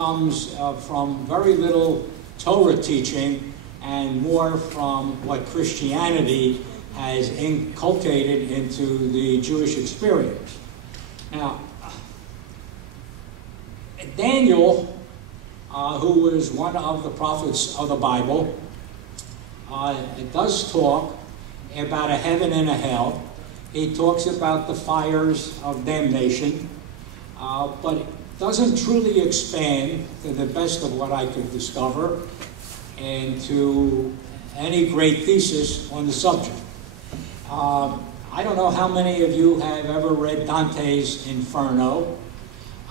comes from very little Torah teaching and more from what Christianity has inculcated into the Jewish experience. Now, Daniel, who was one of the prophets of the Bible, does talk about a heaven and a hell. He talks about the fires of damnation, but doesn't truly expand, to the best of what I could discover, into any great thesis on the subject. I don't know how many of you have ever read Dante's Inferno,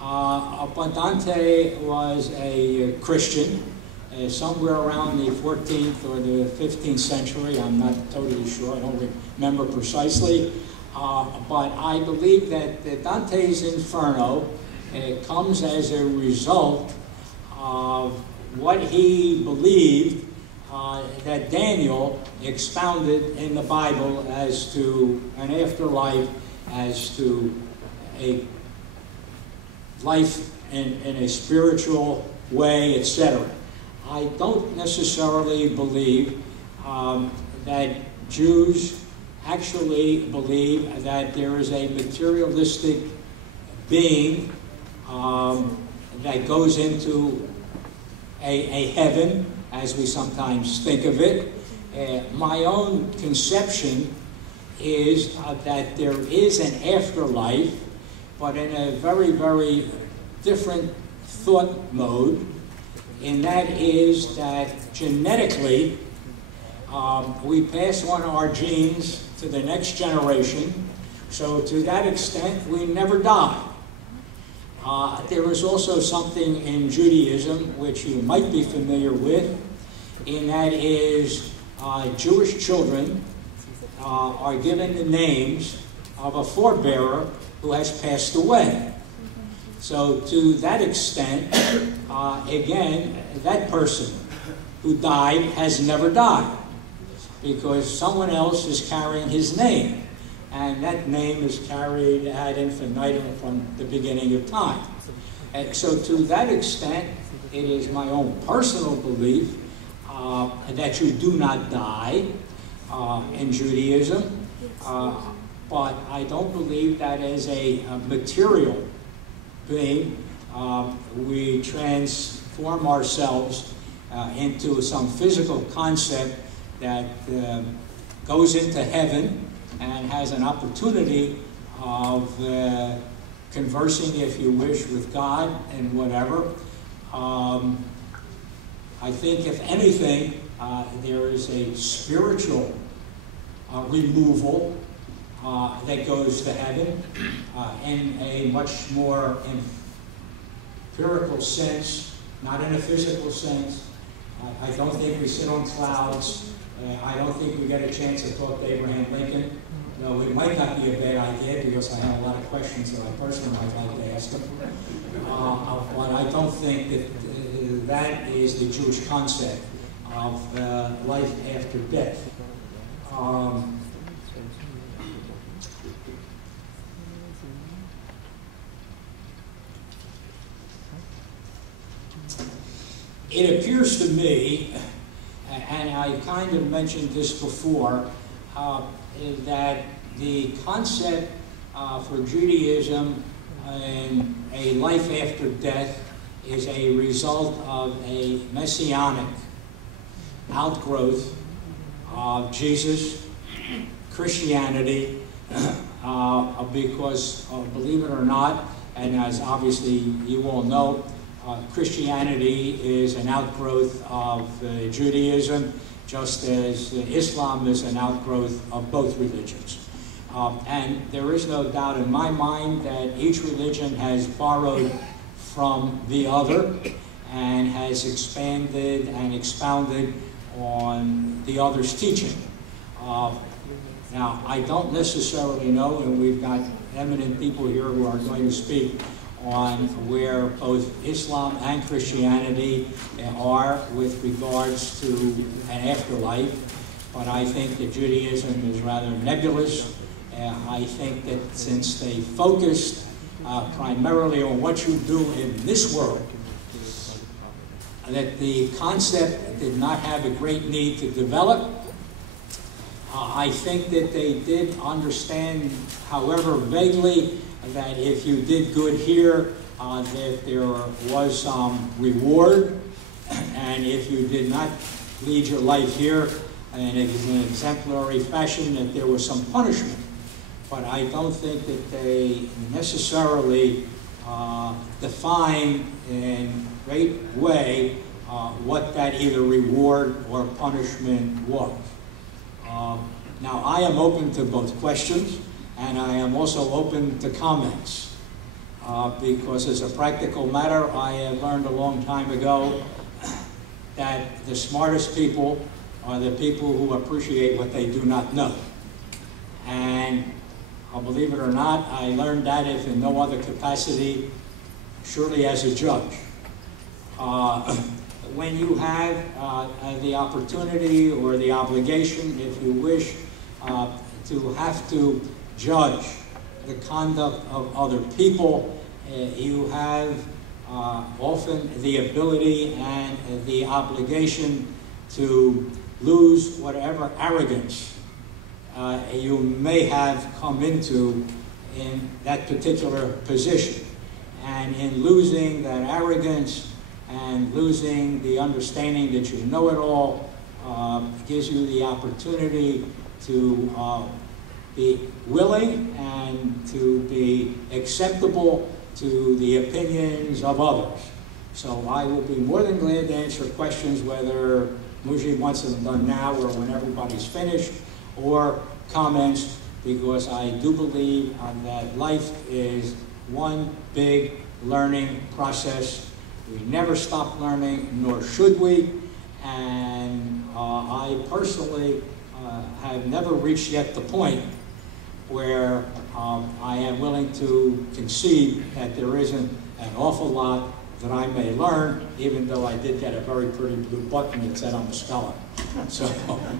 but Dante was a Christian, somewhere around the 14th or the 15th century. I'm not totally sure, I don't remember precisely, but I believe that Dante's Inferno comes as a result of what he believed that Daniel expounded in the Bible as to an afterlife, as to a life in a spiritual way, etc. I don't necessarily believe that Jews actually believe that there is a materialistic being that goes into a heaven, as we sometimes think of it. My own conception is that there is an afterlife, but in a very, very different thought mode, and that is that genetically we pass on our genes to the next generation, so to that extent we never die. There is also something in Judaism which you might be familiar with, and that is Jewish children are given the names of a forebearer who has passed away. So to that extent, again, that person who died has never died, because someone else is carrying his name. And that name is carried ad infinitum from the beginning of time. And so to that extent, it is my own personal belief that you do not die in Judaism, but I don't believe that as a material being we transform ourselves into some physical concept that goes into heaven and has an opportunity of conversing, if you wish, with God and whatever. I think, if anything, there is a spiritual removal that goes to heaven in a much more empirical sense, not in a physical sense. I don't think we sit on clouds. I don't think we get a chance to talk to Abraham Lincoln. No, it might not be a bad idea, because I have a lot of questions that I personally might like to ask him. But I don't think that that is the Jewish concept of life after death. It appears to me, and I kind of mentioned this before, that the concept for Judaism and a life after death is a result of a messianic outgrowth of Jesus, Christianity, because believe it or not, and as obviously you all know, Christianity is an outgrowth of Judaism, just as Islam is an outgrowth of both religions. And there is no doubt in my mind that each religion has borrowed from the other and has expanded and expounded on the other's teaching. Now, I don't necessarily know, and we've got eminent people here who are going to speak on where both Islam and Christianity are with regards to an afterlife, but I think that Judaism is rather nebulous. I think that since they focused primarily on what you do in this world, that the concept did not have a great need to develop. I think that they did understand, however vaguely, that if you did good here, that there was some reward, and if you did not lead your life here in an exemplary fashion, that there was some punishment. But I don't think that they necessarily define in a great way what that either reward or punishment was. Now, I am open to both questions, and I am also open to comments, because as a practical matter, I have learned a long time ago that the smartest people are the people who appreciate what they do not know. And believe it or not, I learned that, if in no other capacity, surely as a judge. When you have the opportunity or the obligation, if you wish, to have to judge the conduct of other people, you have often the ability and the obligation to lose whatever arrogance you may have come into in that particular position. And in losing that arrogance and losing the understanding that you know it all, gives you the opportunity to be willing and to be acceptable to the opinions of others. So I will be more than glad to answer questions, whether Mujib wants them done now or when everybody's finished, or comments, because I do believe that life is one big learning process. We never stop learning, nor should we. And I personally have never reached yet the point where I am willing to concede that there isn't an awful lot that I may learn, even though I did get a very pretty blue button that said I'm a scholar. So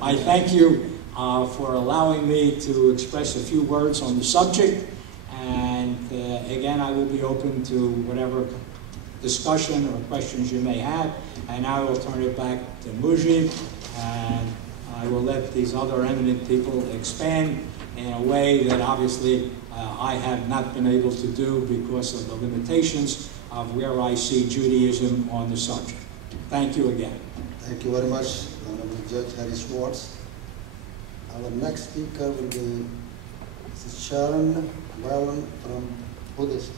I thank you for allowing me to express a few words on the subject. And again, I will be open to whatever discussion or questions you may have. And I will turn it back to Mujib, and I will let these other eminent people expand in a way that obviously I have not been able to do because of the limitations of where I see Judaism on the subject. Thank you again. Thank you very much, Honorable Judge Harry Schwartz. Our next speaker will be Mrs. Sharon Whalen from Buddhist.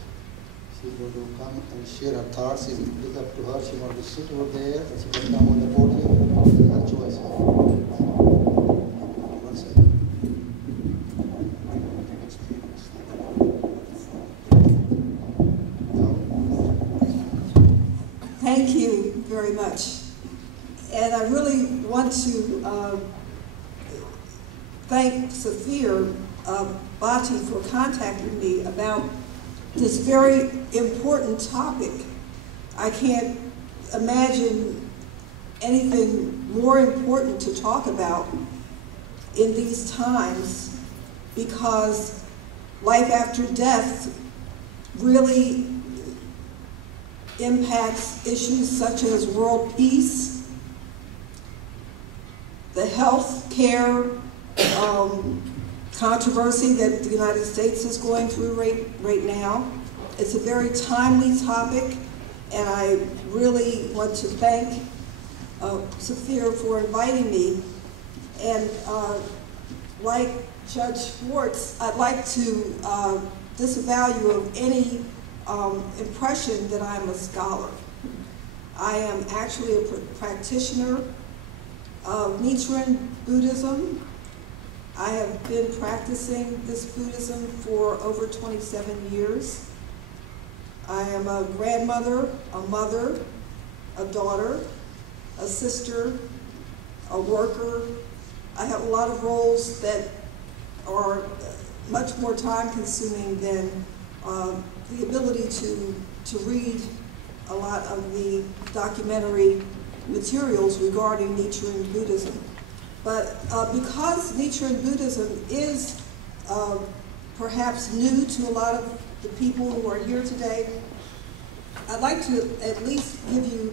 She's going to come and share her thoughts. It's up to her. She wants to sit over there, and she can come on the podium. Her choice. One second. Thank you very much. And I really want to thank Safir Bhatti for contacting me about this very important topic. I can't imagine anything more important to talk about in these times, because life after death really impacts issues such as world peace, the health care controversy that the United States is going through right now. It's a very timely topic, and I really want to thank Safir for inviting me. And like Judge Schwartz, I'd like to disavow you of any impression that I'm a scholar. I am actually a practitioner of Nichiren Buddhism. I have been practicing this Buddhism for over 27 years. I am a grandmother, a mother, a daughter, a sister, a worker. I have a lot of roles that are much more time-consuming than the ability to read a lot of the documentary materials regarding Nichiren Buddhism. But because Nichiren Buddhism is perhaps new to a lot of the people who are here today, I'd like to at least give you